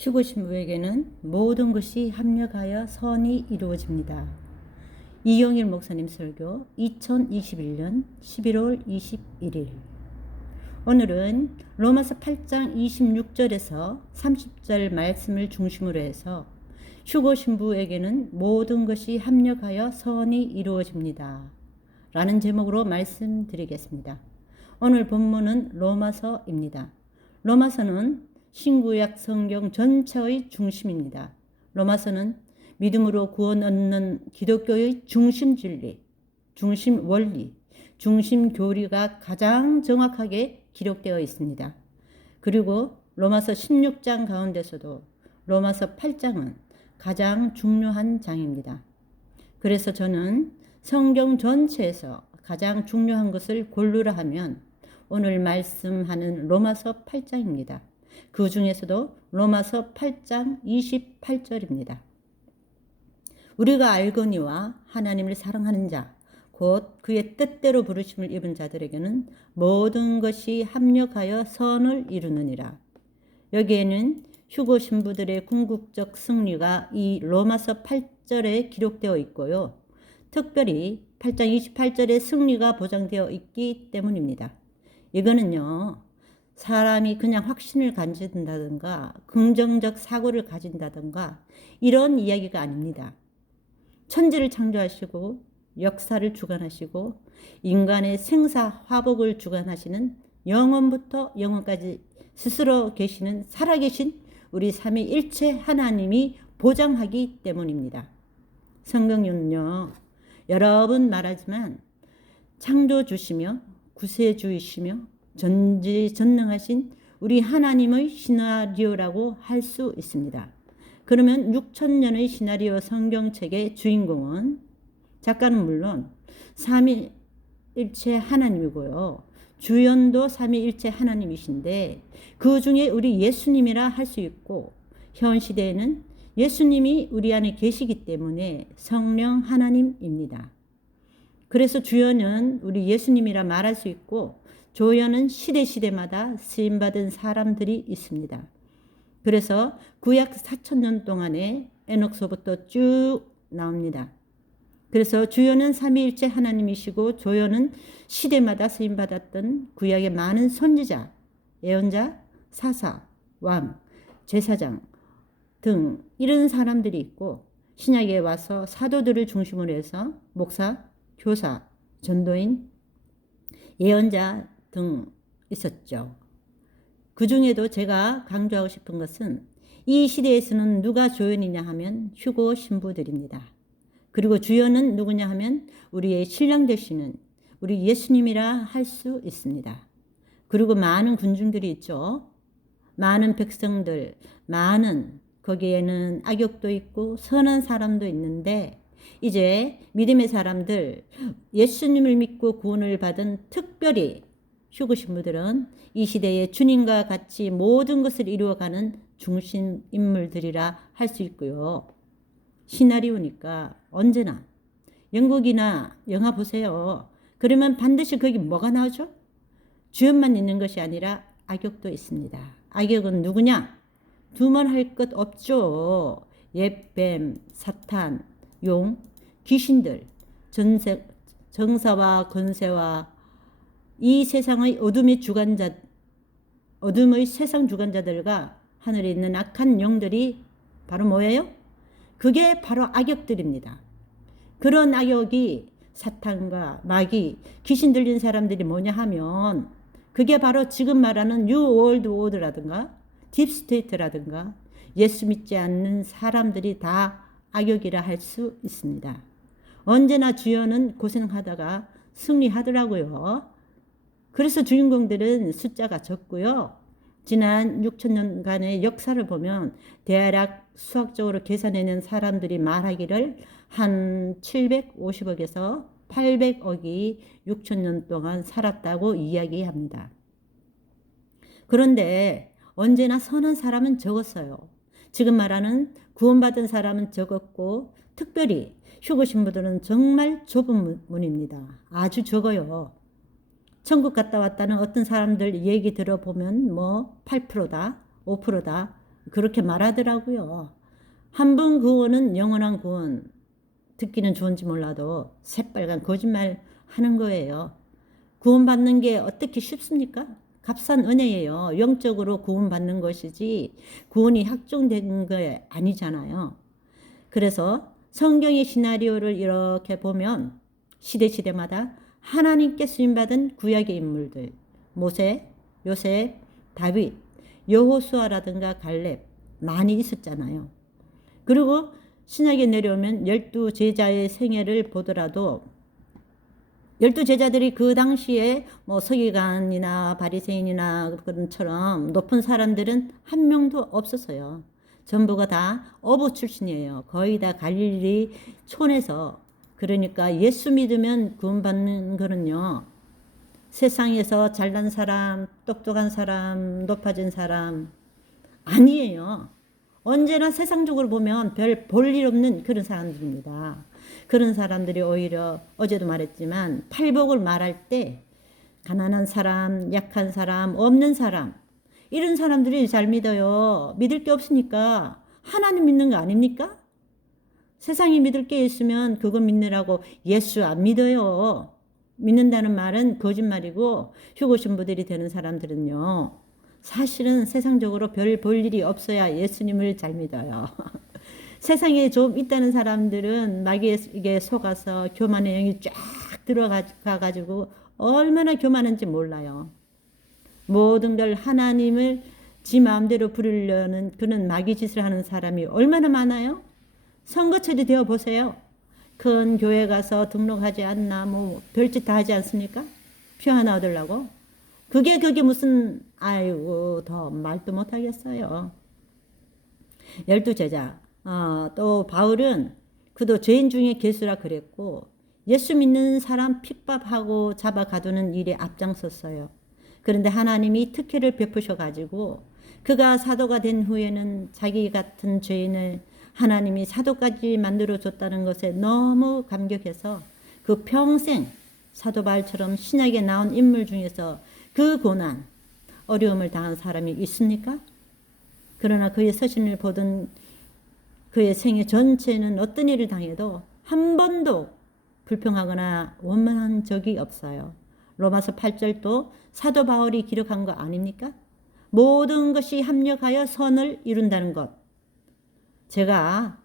휴거 신부에게는 모든 것이 합력하여 선이 이루어집니다. 이경일 목사님 설교 2021년 11월 21일. 오늘은 로마서 8장 26절에서 30절 말씀을 중심으로 해서 휴거 신부에게는 모든 것이 합력하여 선이 이루어집니다. 라는 제목으로 말씀드리겠습니다. 오늘 본문은 로마서입니다. 로마서는 신구약 성경 전체의 중심입니다. 로마서는 믿음으로 구원 얻는 기독교의 중심 진리, 중심 원리, 중심 교리가 가장 정확하게 기록되어 있습니다. 그리고 로마서 16장 가운데서도 로마서 8장은 가장 중요한 장입니다. 그래서 저는 성경 전체에서 가장 중요한 것을 고르라 하면 오늘 말씀하는 로마서 8장입니다. 그 중에서도 로마서 8장 28절입니다. 우리가 알거니와 하나님을 사랑하는 자, 곧 그의 뜻대로 부르심을 입은 자들에게는 모든 것이 합력하여 선을 이루느니라. 여기에는 휴거 신부들의 궁극적 승리가 이 로마서 8절에 기록되어 있고요. 특별히 8장 28절의 승리가 보장되어 있기 때문입니다. 이거는요, 사람이 그냥 확신을 가진다든가 긍정적 사고를 가진다든가 이런 이야기가 아닙니다. 천지를 창조하시고 역사를 주관하시고 인간의 생사화복을 주관하시는 영원부터 영원까지 스스로 계시는 살아계신 우리 삼위일체 하나님이 보장하기 때문입니다. 성경은요, 여러 번 말하지만 창조주시며 구세주이시며 전지전능하신 우리 하나님의 시나리오라고 할 수 있습니다. 그러면 6,000년의 시나리오 성경책의 주인공은 작가는 물론 삼위일체 하나님이고요. 주연도 삼위일체 하나님이신데 그 중에 우리 예수님이라 할 수 있고 현 시대에는 예수님이 우리 안에 계시기 때문에 성령 하나님입니다. 그래서 주연은 우리 예수님이라 말할 수 있고 조연은 시대마다 쓰임받은 사람들이 있습니다. 그래서 구약 4,000년 동안에 에녹서부터 쭉 나옵니다. 그래서 주연은 삼위일체 하나님이시고 조연은 시대마다 쓰임받았던 구약의 많은 선지자, 예언자, 사사, 왕, 제사장 등 이런 사람들이 있고 신약에 와서 사도들을 중심으로 해서 목사, 교사, 전도인, 예언자 등 있었죠. 그 중에도 제가 강조하고 싶은 것은 이 시대에서는 누가 조연이냐 하면 휴거 신부들입니다. 그리고 주연은 누구냐 하면 우리의 신랑 되시는 우리 예수님이라 할 수 있습니다. 그리고 많은 군중들이 있죠. 많은 백성들, 많은 거기에는 악역도 있고 선한 사람도 있는데 이제 믿음의 사람들, 예수님을 믿고 구원을 받은 특별히 휴거 신부들은 이 시대에 주님과 같이 모든 것을 이루어가는 중심 인물들이라 할 수 있고요. 시나리오니까 언제나 영국이나 영화 보세요. 그러면 반드시 거기 뭐가 나오죠? 주연만 있는 것이 아니라 악역도 있습니다. 악역은 누구냐? 두말할 것 없죠. 옛뱀, 사탄, 용, 귀신들, 정사와 권세와 이 세상의 어둠의 세상 주관자들과 하늘에 있는 악한 영들이 바로 뭐예요? 그게 바로 악역들입니다. 그런 악역이 사탄과 마귀, 귀신 들린 사람들이 뭐냐 하면 그게 바로 지금 말하는 뉴 월드 오더라든가 딥스테이트라든가 예수 믿지 않는 사람들이 다 악역이라 할 수 있습니다. 언제나 주연은 고생하다가 승리하더라고요. 그래서 주인공들은 숫자가 적고요. 지난 6,000년간의 역사를 보면 대략 수학적으로 계산해낸 사람들이 말하기를 한 750억에서 800억이 6,000년 동안 살았다고 이야기합니다. 그런데 언제나 선한 사람은 적었어요. 지금 말하는 구원받은 사람은 적었고 특별히 휴거 신부들은 정말 좁은 문입니다. 아주 적어요. 천국 갔다 왔다는 어떤 사람들 얘기 들어보면 뭐 8%다, 5%다 그렇게 말하더라고요. 한 번 구원은 영원한 구원. 듣기는 좋은지 몰라도 새빨간 거짓말 하는 거예요. 구원받는 게 어떻게 쉽습니까? 값싼 은혜예요. 영적으로 구원받는 것이지 구원이 확정된 게 아니잖아요. 그래서 성경의 시나리오를 이렇게 보면 시대마다 하나님께 쓰임받은 구약의 인물들, 모세, 요셉, 다윗, 여호수아라든가 갈렙 많이 있었잖아요. 그리고 신약에 내려오면 12제자의 생애를 보더라도 12제자들이 그 당시에 뭐 서기관이나 바리새인이나 그런처럼 높은 사람들은 한 명도 없었어요. 전부가 다 어부 출신이에요. 거의 다 갈릴리 촌에서. 그러니까 예수 믿으면 구원받는 거는요. 세상에서 잘난 사람, 똑똑한 사람, 높아진 사람 아니에요. 언제나 세상적으로 보면 별 볼 일 없는 그런 사람들입니다. 그런 사람들이 오히려 어제도 말했지만 팔복을 말할 때 가난한 사람, 약한 사람, 없는 사람 이런 사람들이 잘 믿어요. 믿을 게 없으니까 하나님 믿는 거 아닙니까? 세상이 믿을 게 있으면 그거 믿느라고 예수 안 믿어요. 믿는다는 말은 거짓말이고 휴고 신부들이 되는 사람들은요. 사실은 세상적으로 별 볼 일이 없어야 예수님을 잘 믿어요. 세상에 좀 있다는 사람들은 마귀에게 속아서 교만의 영이 쫙 들어가가지고 얼마나 교만한지 몰라요. 모든 걸 하나님을 지 마음대로 부르려는 그런 마귀 짓을 하는 사람이 얼마나 많아요? 선거철이 되어 보세요. 큰 교회 가서 등록하지 않나 뭐 별짓 다 하지 않습니까? 표 하나 얻으려고. 그게 무슨 아이고 더 말도 못하겠어요. 12제자. 또 바울은 그도 죄인 중에 괴수라 그랬고 예수 믿는 사람 핍박하고 잡아 가두는 일에 앞장섰어요. 그런데 하나님이 특혜를 베푸셔 가지고 그가 사도가 된 후에는 자기 같은 죄인을 하나님이 사도까지 만들어 줬다는 것에 너무 감격해서 그 평생 사도 바울처럼 신약에 나온 인물 중에서 그 고난, 어려움을 당한 사람이 있습니까? 그러나 그의 서신을 보던 그의 생애 전체는 어떤 일을 당해도 한 번도 불평하거나 원망한 적이 없어요. 로마서 8절도 사도 바울이 기록한 거 아닙니까? 모든 것이 합력하여 선을 이룬다는 것. 제가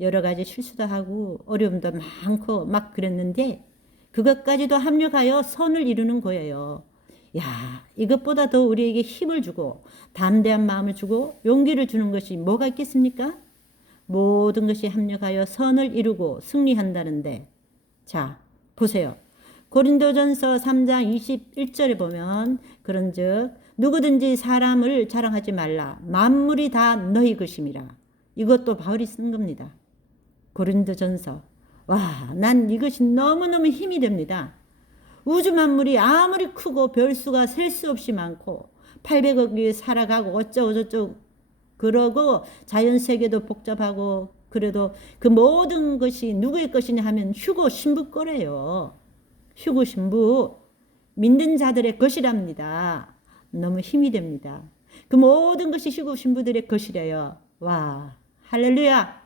여러 가지 실수도 하고 어려움도 많고 막 그랬는데 그것까지도 합력하여 선을 이루는 거예요. 야, 이것보다 더 우리에게 힘을 주고 담대한 마음을 주고 용기를 주는 것이 뭐가 있겠습니까? 모든 것이 합력하여 선을 이루고 승리한다는데 자, 보세요. 고린도전서 3장 21절에 보면 그런즉 누구든지 사람을 자랑하지 말라. 만물이 다 너희 것임이라. 이것도 바울이 쓴 겁니다. 고린도전서. 와, 난 이것이 너무너무 힘이 됩니다. 우주 만물이 아무리 크고 별수가 셀 수 없이 많고 800억이 살아가고 어쩌고저쩌고 그러고 자연세계도 복잡하고 그래도 그 모든 것이 누구의 것이냐 하면 휴고 신부 거래요. 휴고 신부 믿는 자들의 것이랍니다. 너무 힘이 됩니다. 그 모든 것이 휴고 신부들의 것이래요. 와, 할렐루야.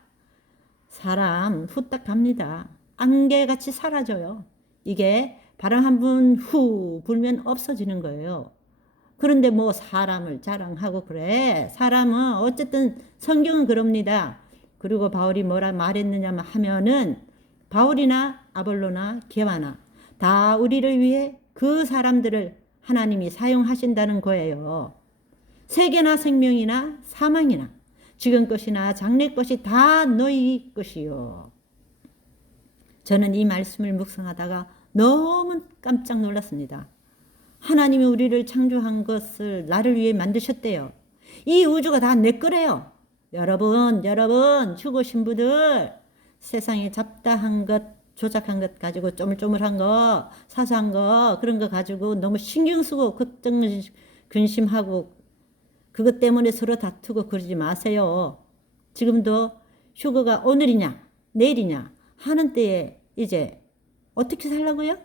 사람 후딱 갑니다. 안개같이 사라져요. 이게 바람 한 번 후 불면 없어지는 거예요. 그런데 뭐 사람을 자랑하고 그래. 사람은 어쨌든 성경은 그럽니다. 그리고 바울이 뭐라 말했느냐 하면은 바울이나 아볼로나 게바나 다 우리를 위해 그 사람들을 하나님이 사용하신다는 거예요. 세계나 생명이나 사망이나 지금 것이나 장래 것이 다 너희 것이요. 저는 이 말씀을 묵상하다가 너무 깜짝 놀랐습니다. 하나님이 우리를 창조한 것을 나를 위해 만드셨대요. 이 우주가 다 내 거래요. 여러분, 휴고 신부들 세상에 잡다한 것, 조작한 것 가지고 쪼물쪼물한 거, 사소한 거 그런 거 가지고 너무 신경 쓰고 걱정, 근심하고 그것 때문에 서로 다투고 그러지 마세요. 지금도 휴거가 오늘이냐 내일이냐 하는 때에 이제 어떻게 살라고요?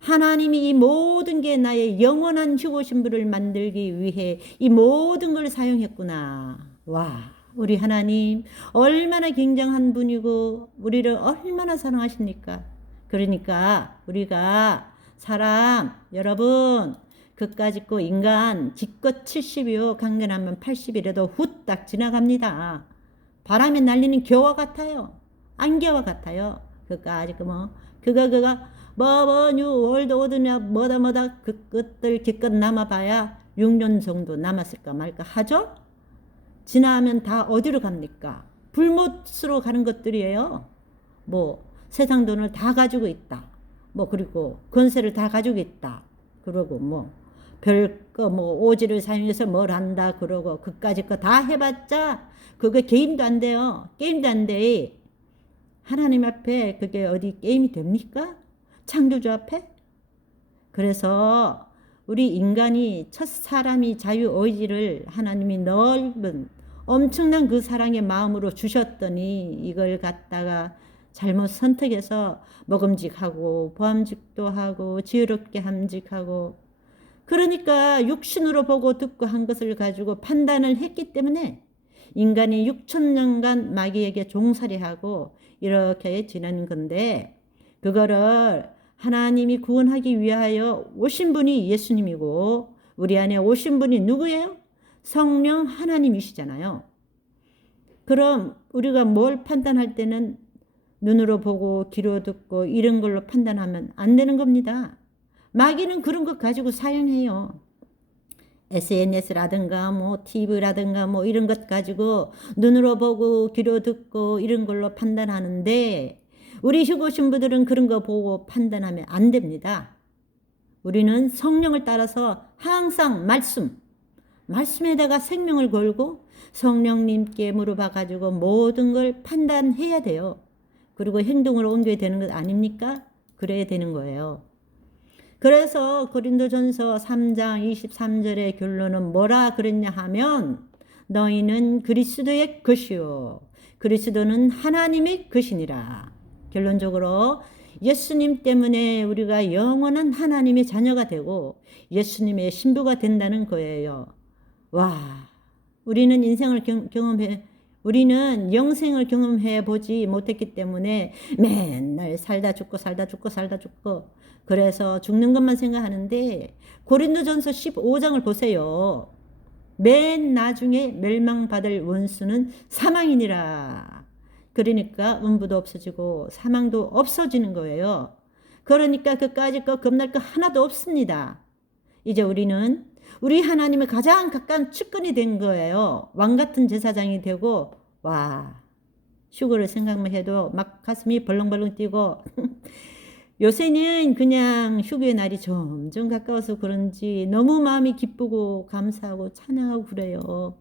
하나님이 이 모든 게 나의 영원한 휴고 신부를 만들기 위해 이 모든 걸 사용했구나. 와, 우리 하나님 얼마나 굉장한 분이고 우리를 얼마나 사랑하십니까? 그러니까 우리가 사람 여러분 그까짓 거 인간 기껏 70이요 강건하면 80이라도 후딱 지나갑니다. 바람에 날리는 겨와 같아요. 안개와 같아요. 그까짓 거 그거 뉴 월드 오드냐 뭐다 그 끝들 기껏 남아봐야 6년 정도 남았을까 말까 하죠? 지나면 다 어디로 갑니까? 불못으로 가는 것들이에요. 뭐 세상 돈을 다 가지고 있다. 뭐 그리고 권세를 다 가지고 있다. 그러고 뭐 별거 뭐 오지를 사용해서 뭘 한다. 그러고 그까짓 거 다 해봤자 그게 게임도 안 돼요. 게임도 안 돼. 하나님 앞에 그게 어디 게임이 됩니까? 창조주 앞에? 그래서 우리 인간이 첫 사람이 자유의지를 하나님이 넓은 엄청난 그 사랑의 마음으로 주셨더니 이걸 갖다가 잘못 선택해서 먹음직하고 보암직도 하고 지혜롭게 함직하고 그러니까 육신으로 보고 듣고 한 것을 가지고 판단을 했기 때문에 인간이 6천년간 마귀에게 종살이하고 이렇게 지낸 건데 그거를 하나님이 구원하기 위하여 오신 분이 예수님이고 우리 안에 오신 분이 누구예요? 성령 하나님이시잖아요. 그럼 우리가 뭘 판단할 때는 눈으로 보고 귀로 듣고 이런 걸로 판단하면 안 되는 겁니다. 마귀는 그런 것 가지고 사용해요. SNS라든가 뭐 TV라든가 뭐 이런 것 가지고 눈으로 보고 귀로 듣고 이런 걸로 판단하는데 우리 휴고 신부들은 그런 거 보고 판단하면 안 됩니다. 우리는 성령을 따라서 항상 말씀에다가 생명을 걸고 성령님께 물어봐 가지고 모든 걸 판단해야 돼요. 그리고 행동으로 옮겨야 되는 것 아닙니까? 그래야 되는 거예요. 그래서 고린도전서 3장 23절의 결론은 뭐라 그랬냐 하면 너희는 그리스도의 것이요 그리스도는 하나님의 것이니라. 결론적으로 예수님 때문에 우리가 영원한 하나님의 자녀가 되고 예수님의 신부가 된다는 거예요. 와, 우리는 우리는 영생을 경험해 보지 못했기 때문에 맨날 살다 죽고 그래서 죽는 것만 생각하는데 고린도전서 15장을 보세요. 맨 나중에 멸망받을 원수는 사망이니라. 그러니까 음부도 없어지고 사망도 없어지는 거예요. 그러니까 그까짓 거 겁날 거 하나도 없습니다. 이제 우리는 우리 하나님의 가장 가까운 측근이 된 거예요. 왕 같은 제사장이 되고 와 휴거를 생각만 해도 막 가슴이 벌렁벌렁 뛰고 요새는 그냥 휴게의 날이 점점 가까워서 그런지 너무 마음이 기쁘고 감사하고 찬양하고 그래요.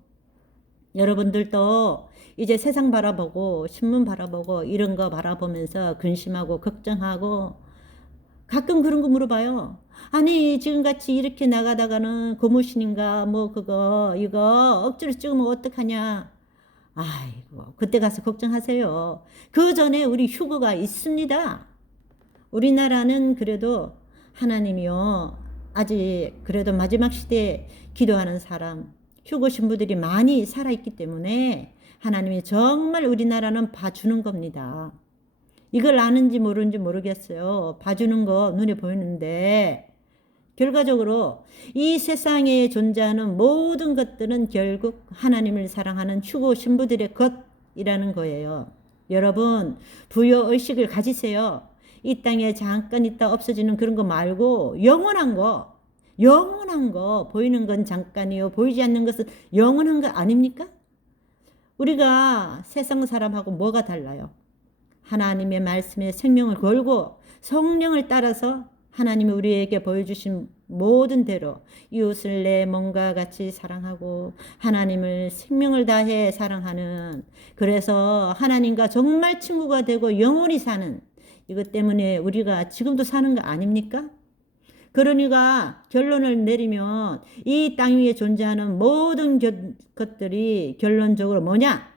여러분들도 이제 세상 바라보고 신문 바라보고 이런 거 바라보면서 근심하고 걱정하고 가끔 그런 거 물어봐요. 아니 지금같이 이렇게 나가다가는 고무신인가 뭐 그거 이거 억지로 찍으면 어떡하냐. 아이고 그때 가서 걱정하세요. 그 전에 우리 휴거가 있습니다. 우리나라는 그래도 하나님이요 아직 그래도 마지막 시대에 기도하는 사람 휴거 신부들이 많이 살아있기 때문에 하나님이 정말 우리나라는 봐주는 겁니다. 이걸 아는지 모르는지 모르겠어요. 봐주는 거 눈에 보이는데 결과적으로 이 세상에 존재하는 모든 것들은 결국 하나님을 사랑하는 휴거 신부들의 것이라는 거예요. 여러분 부여의식을 가지세요. 이 땅에 잠깐 있다 없어지는 그런 거 말고 영원한 거 보이는 건 잠깐이요 보이지 않는 것은 영원한 거 아닙니까? 우리가 세상 사람하고 뭐가 달라요? 하나님의 말씀에 생명을 걸고 성령을 따라서 하나님이 우리에게 보여주신 모든 대로 이웃을 내 몸과 같이 사랑하고 하나님을 생명을 다해 사랑하는 그래서 하나님과 정말 친구가 되고 영원히 사는 이것 때문에 우리가 지금도 사는 거 아닙니까? 그러니까 결론을 내리면 이 땅 위에 존재하는 모든 것들이 결론적으로 뭐냐?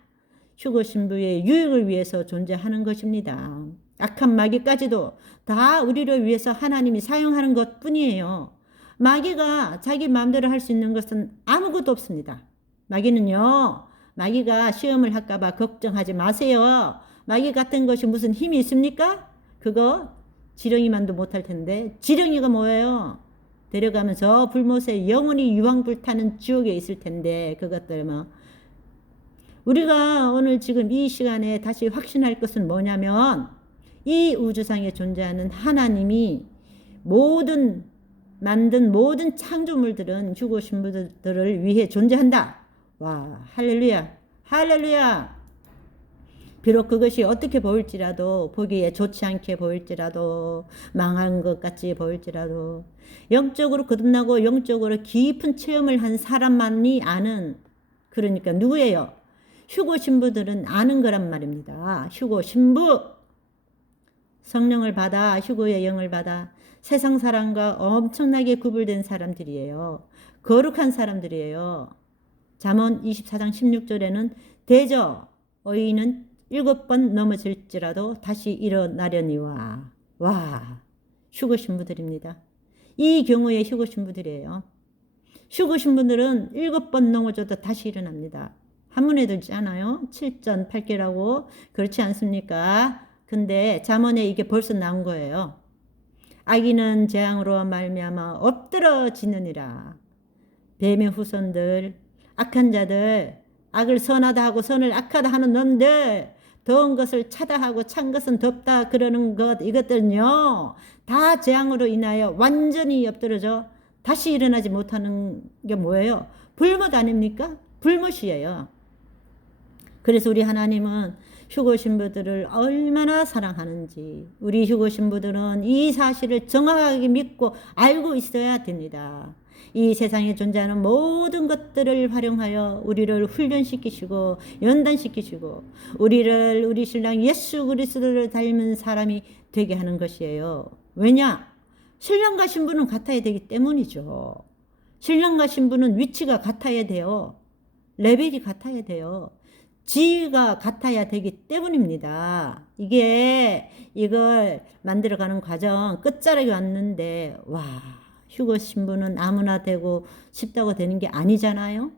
휴거 신부의 유익을 위해서 존재하는 것입니다. 악한 마귀까지도 다 우리를 위해서 하나님이 사용하는 것 뿐이에요. 마귀가 자기 마음대로 할 수 있는 것은 아무것도 없습니다. 마귀는요 마귀가 시험을 할까봐 걱정하지 마세요. 마귀 같은 것이 무슨 힘이 있습니까? 그거 지렁이만도 못할 텐데. 지렁이가 뭐예요? 데려가면 저 불못에 영원히 유황불타는 지옥에 있을 텐데 그것들 뭐. 우리가 오늘 지금 이 시간에 다시 확신할 것은 뭐냐면 이 우주상에 존재하는 하나님이 만든 모든 창조물들은 휴고 신부들을 위해 존재한다. 와, 할렐루야. 할렐루야. 비록 그것이 어떻게 보일지라도, 보기에 좋지 않게 보일지라도, 망한 것 같이 보일지라도, 영적으로 거듭나고 영적으로 깊은 체험을 한 사람만이 아는, 그러니까 누구예요? 휴고 신부들은 아는 거란 말입니다. 휴고 신부. 성령을 받아, 휴고의 영을 받아 세상 사람과 엄청나게 구분된 사람들이에요. 거룩한 사람들이에요. 잠언 24장 16절에는 대저 의인은 7번 넘어질지라도 다시 일어나려니와. 와, 휴고 신부들입니다. 이 경우에 휴고 신부들이에요. 휴고 신부들은 7번 넘어져도 다시 일어납니다. 한문에 들지 않아요? 7전 8개라고. 그렇지 않습니까? 근데 잠언에 이게 벌써 나온 거예요. 악인은 재앙으로 말미암아 엎드러지느니라. 뱀의 후손들, 악한 자들, 악을 선하다 하고 선을 악하다 하는 놈들, 더운 것을 차다 하고 찬 것은 덥다 그러는 것, 이것들은요 다 재앙으로 인하여 완전히 엎드러져 다시 일어나지 못하는 게 뭐예요? 불못 아닙니까? 불못이에요. 그래서 우리 하나님은 휴고 신부들을 얼마나 사랑하는지, 우리 휴고 신부들은 이 사실을 정확하게 믿고 알고 있어야 됩니다. 이 세상에 존재하는 모든 것들을 활용하여 우리를 훈련시키시고 연단시키시고 우리를 우리 신랑 예수 그리스도를 닮은 사람이 되게 하는 것이에요. 왜냐? 신랑과 신부는 같아야 되기 때문이죠. 신랑과 신부는 위치가 같아야 돼요. 레벨이 같아야 돼요. 지위가 같아야 되기 때문입니다. 이걸 만들어가는 과정 끝자락에 왔는데 와, 휴고 신부는 아무나 되고 싶다고 되는 게 아니잖아요.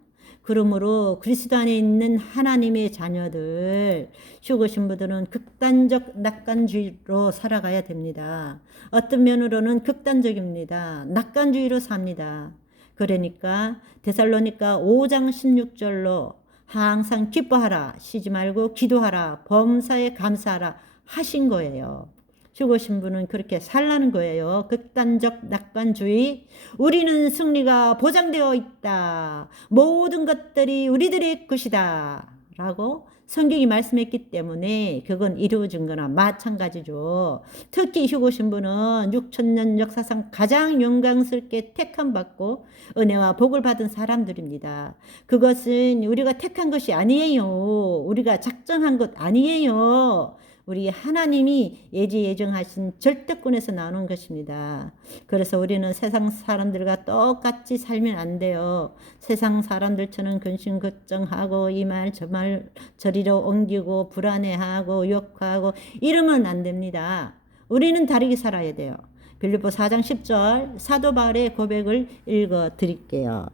그러므로 그리스도 안에 있는 하나님의 자녀들, 휴고 신부들은 극단적 낙관주의로 살아가야 됩니다. 어떤 면으로는 극단적입니다. 낙관주의로 삽니다. 그러니까 데살로니가 5장 16절로 항상 기뻐하라, 쉬지 말고 기도하라, 범사에 감사하라 하신 거예요. 휴고 신부는 그렇게 살라는 거예요. 극단적 낙관주의. 우리는 승리가 보장되어 있다. 모든 것들이 우리들의 것이다. 라고 성경이 말씀했기 때문에 그건 이루어진 거나 마찬가지죠. 특히 휴고 신부는 6천년 역사상 가장 영광스럽게 택함받고 은혜와 복을 받은 사람들입니다. 그것은 우리가 택한 것이 아니에요. 우리가 작정한 것 아니에요. 우리 하나님이 예지예정하신 절대권에서 나오는 것입니다. 그래서 우리는 세상 사람들과 똑같이 살면 안 돼요. 세상 사람들처럼 근심걱정하고 이 말 저 말 저리로 옮기고 불안해하고 욕하고 이러면 안 됩니다. 우리는 다르게 살아야 돼요. 빌립보 4장 10절 사도 바울의 고백을 읽어 드릴게요.